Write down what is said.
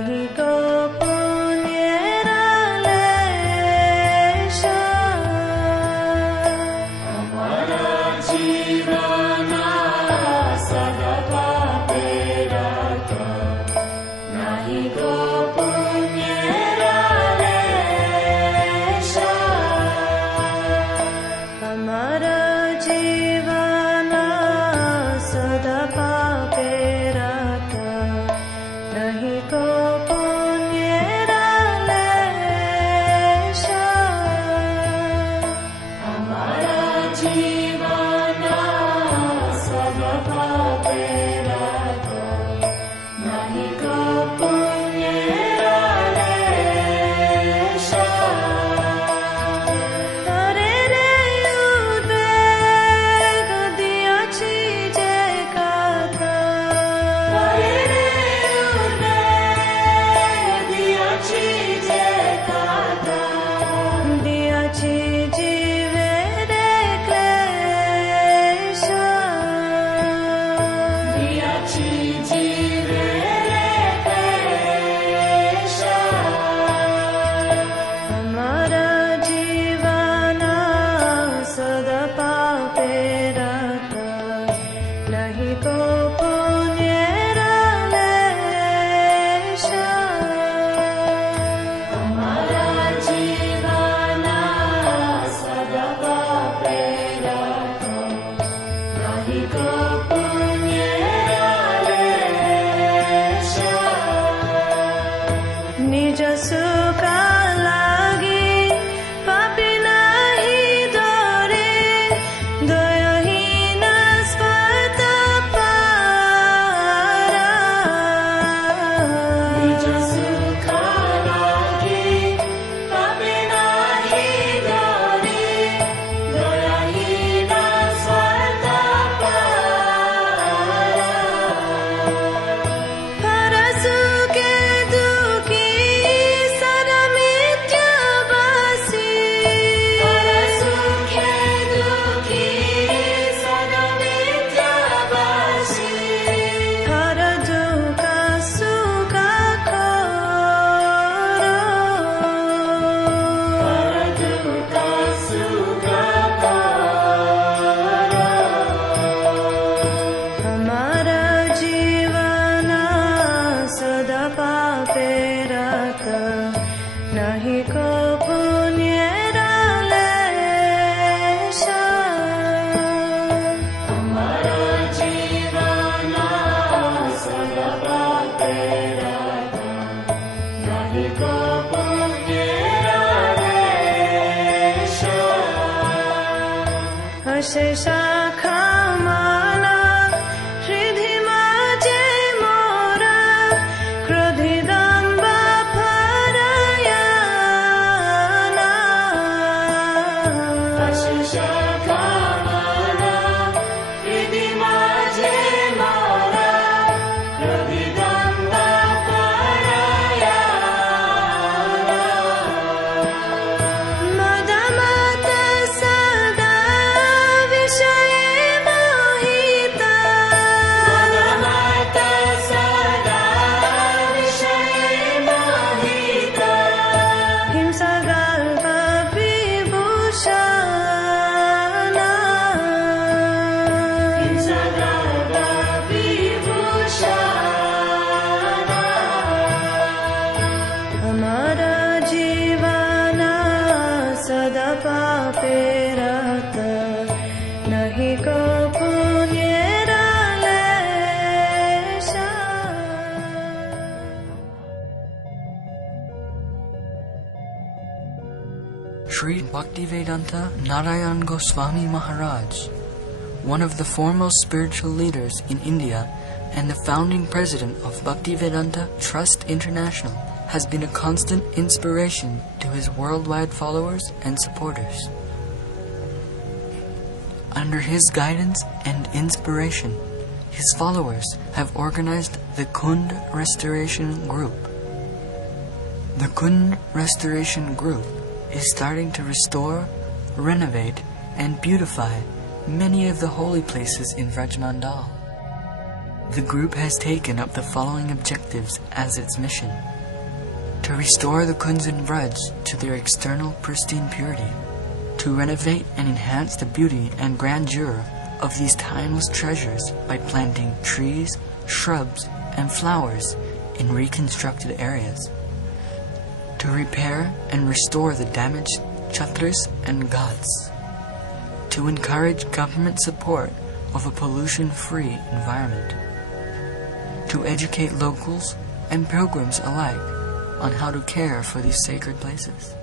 nahi ko punyera lesha hamara jeevana sada papera nahi ko punyera lesha hamara jeevana sada papera nahi ko punyera lesha hamara jeevana sada papera nahi ko punyera lesha tare re udveg diyachi je katha tare re udveg diyachi je katha diyachi jive re klesha diyachi jive re klesha hamara jeevana sada papera nahi ko punyera lesha hamara jeevana sada papera nahi ko punyera lesha nij sukha lagi papi nahi dore dayahina svata para nij sukha lagi papi nahi dore dayahina svata para parasuke dukhi sada mityabasi parasuke dukhi sada mityabasi har dukha sukha khoro har dukha sukha khoro hamara jeevana sada papera nahi ko punyera lesha hamara jeevana sada papera nahi ko punyera lesha ashesha khamana hridhi maje mora krodhidamba parayana ashesha khamana hridhi maje mora krodhidamba parayana madamata sada vishaye mohita madamata sada vishaye mohita himsa galpa vibhushana himsa galpa vibhushana hamara jeevana sada papera nahi ko punyera lesha Sri Bhaktivedanta Narayan Goswami Maharaj, one of the foremost spiritual leaders in India and the founding president of Bhaktivedanta Trust International, has been a constant inspiration to his worldwide followers and supporters. Under his guidance and inspiration, his followers have organized the Kund Restoration Group. The Kund Restoration Group is starting to restore, renovate, and beautify many of the holy places in Vraj Mandal. The group has taken up the following objectives as its mission: to restore the Kunzan Vraj to their external pristine purity, to renovate and enhance the beauty and grandeur of these timeless treasures by planting trees, shrubs, and flowers in reconstructed areas, to repair and restore the damaged chhatras and ghats, to encourage government support of a pollution-free environment, to educate locals and pilgrims alike on how to care for these sacred places.